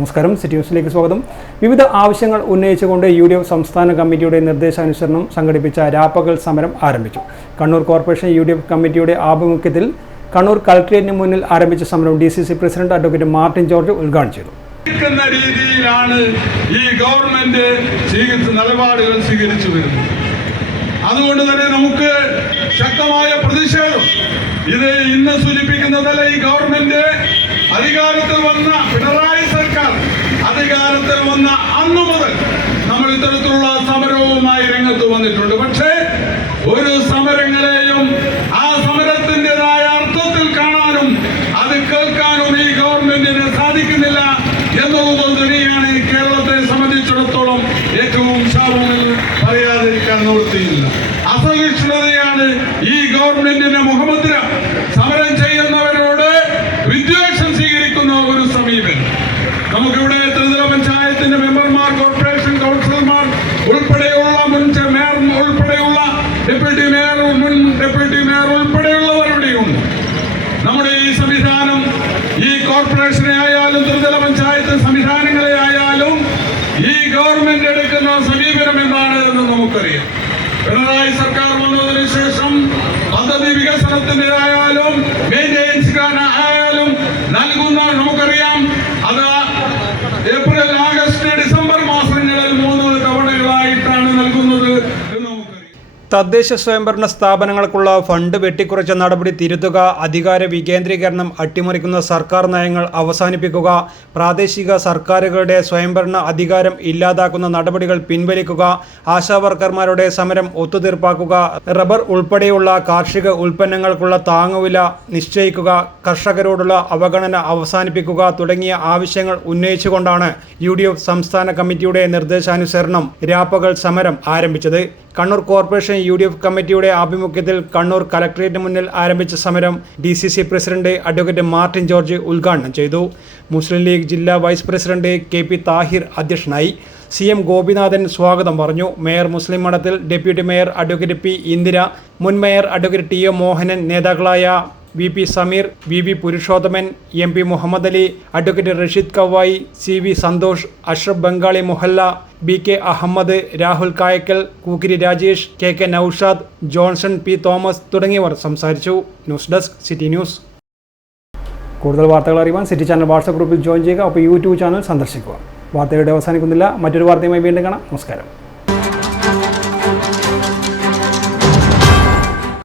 നമസ്കാരം, സിറ്റി ന്യൂസിലേക്ക് സ്വാഗതം. വിവിധ ആവശ്യങ്ങൾ ഉന്നയിച്ചുകൊണ്ട് UDF സംസ്ഥാന കമ്മിറ്റിയുടെ നിർദ്ദേശാനുസരണം സംഘടിപ്പിച്ച രാപ്പകൽ സമരം ആരംഭിച്ചു. കണ്ണൂർ കോർപ്പറേഷൻ UDF കമ്മിറ്റിയുടെ ആഭിമുഖ്യത്തിൽ കണ്ണൂർ കളക്ടറേറ്റിന് മുന്നിൽ ആരംഭിച്ച സമരം DCC president advocate Martin George ഉദ്ഘാടനം ചെയ്തു. രീതിയിലാണ് ഈ ഗവൺമെന്റ് നിലപാടുകൾ സ്വീകരിച്ചു വരുന്നത്. അതുകൊണ്ട് തന്നെ നമുക്ക് ശക്തമായ പ്രതിഷേധം. ഇത് ഇന്ന് സൂചിപ്പിക്കുന്നതല്ല. ഈ ഗവൺമെന്റ് അധികാരത്തിൽ വന്ന പിണറായി സർക്കാർ അധികാരത്തിൽ വന്ന അന്നു മുതൽ നമ്മൾ ഇത്തരത്തിലുള്ള സമരവുമായി രംഗത്ത് വന്നിട്ടുണ്ട്. പക്ഷേ ഒരു സമരങ്ങളെയും ആ സമരത്തിൻ്റെതായ അർത്ഥത്തിൽ കാണാനും അത് കേൾക്കാനും ഈ ഗവൺമെന്റിന് സാധിക്കുന്നില്ല എന്നുള്ളത് തന്നെയാണ് കേരളത്തെ സംബന്ധിച്ചിടത്തോളം ഏറ്റവും ശാപമെന്ന് പറയാതിരിക്കാൻ നിവൃത്തിയില്ല. അസഹിഷ്ണുതയാണ് ഈ ഗവൺമെന്റിന്റെ മുഖമുദ്ര. സമരം ചെയ്യുന്നവരോട് വിദ്വേഷം സ്വീകരിക്കുന്ന ഒരു സമീപനം. നമുക്കിവിടെ ത്രിതല പഞ്ചായത്തിന്റെ മെമ്പർമാർ, കോർപ്പറേഷൻ കൗൺസിലർമാർ ഉൾപ്പെടെയുള്ള മുൻ മേയർ ഉൾപ്പെടെയുള്ള ഡെപ്യൂട്ടി മേയർ, മുൻ ഡെപ്യൂട്ടി മേയർ ഉൾപ്പെടെയുള്ളവരുടെയുണ്ട്. നമ്മുടെ ഈ സംവിധാനം, ഈ കോർപ്പറേഷനെ ആയാലും ത്രിതല പഞ്ചായത്ത് സംവിധാനങ്ങളെ ആയാലും ഈ ഗവൺമെന്റ് എടുക്കുന്ന സമീപനം എന്താണ് എന്ന് നമുക്കറിയാം. പിണറായി സർക്കാർ വന്നതിന് ശേഷം പദ്ധതി വികസനത്തിൻ്റെതായാലും മെയിൻ്റെനൻസ് ആയാലും നൽകുന്ന നമുക്കറിയാം. അത് ഏപ്രിൽ, ആഗസ്റ്റ്, ഡിസംബർ മാസങ്ങളിൽ 3 തവണകളായിട്ടാണ് നൽകുന്നത് എന്ന് നമുക്കറിയാം. തദ്ദേശ സ്വയംഭരണ സ്ഥാപനങ്ങൾക്കുള്ള ഫണ്ട് വെട്ടിക്കുറച്ച നടപടി തിരുത്തുക, അധികാര വികേന്ദ്രീകരണം അട്ടിമറിക്കുന്ന സർക്കാർ നയങ്ങൾ അവസാനിപ്പിക്കുക, പ്രാദേശിക സർക്കാരുകളുടെ സ്വയംഭരണ അധികാരം ഇല്ലാതാക്കുന്ന നടപടികൾ പിൻവലിക്കുക, ആശാവർക്കർമാരുടെ സമരം ഒത്തുതീർപ്പാക്കുക, റബ്ബർ ഉൾപ്പെടെയുള്ള കാർഷിക ഉൽപ്പന്നങ്ങൾക്കുള്ള താങ്ങുവില നിശ്ചയിക്കുക, കർഷകരോടുള്ള അവഗണന അവസാനിപ്പിക്കുക തുടങ്ങിയ ആവശ്യങ്ങൾ ഉന്നയിച്ചുകൊണ്ടാണ് UDF സംസ്ഥാന കമ്മിറ്റിയുടെ നിർദ്ദേശാനുസരണം രാപ്പകൽ സമരം ആരംഭിച്ചത്. കണ്ണൂർ കോർപ്പറേഷൻ UDF കമ്മിറ്റിയുടെ ആഭിമുഖ്യത്തിൽ കണ്ണൂർ കളക്ടറേറ്റിന് മുന്നിൽ ആരംഭിച്ച സമരം DCC president advocate Martin George ഉദ്ഘാടനം ചെയ്തു. മുസ്ലിം ലീഗ് ജില്ലാ വൈസ് പ്രസിഡന്റ് KP താഹിർ അധ്യക്ഷനായി. CM ഗോപിനാഥൻ സ്വാഗതം പറഞ്ഞു. Mayor Muslim Madathil, deputy mayor advocate P Indira, മുൻ മേയർ അഡ്വക്കേറ്റ് TO മോഹനൻ, നേതാക്കളായ VP Sameer, VV Purushothaman, MP Muhammad Ali, advocate Rasheed Kavayi, CV Santhosh, Ashraf Bengali Muhalla, BK Ahammed, Rahul Kayakkal, Kookkiri Rajesh, KK Noushad, Johnson P Thomas തുടങ്ങിയവർ സംസാരിച്ചു. News desk, city news. കൂടുതൽ വാർത്തകൾ അറിയാൻ സിറ്റി ചാനൽ വാട്സ്ആപ്പ് ഗ്രൂപ്പിൽ ജോയിൻ ചെയ്യുക. അപ്പോൾ YouTube ചാനൽ സന്ദർശിക്കുക. വാർത്തയുടെ അവസാനിക്കുന്നില്ല. മറ്റൊരു വാർത്തയുമായി വീണ്ടും കാണാം. നമസ്കാരം.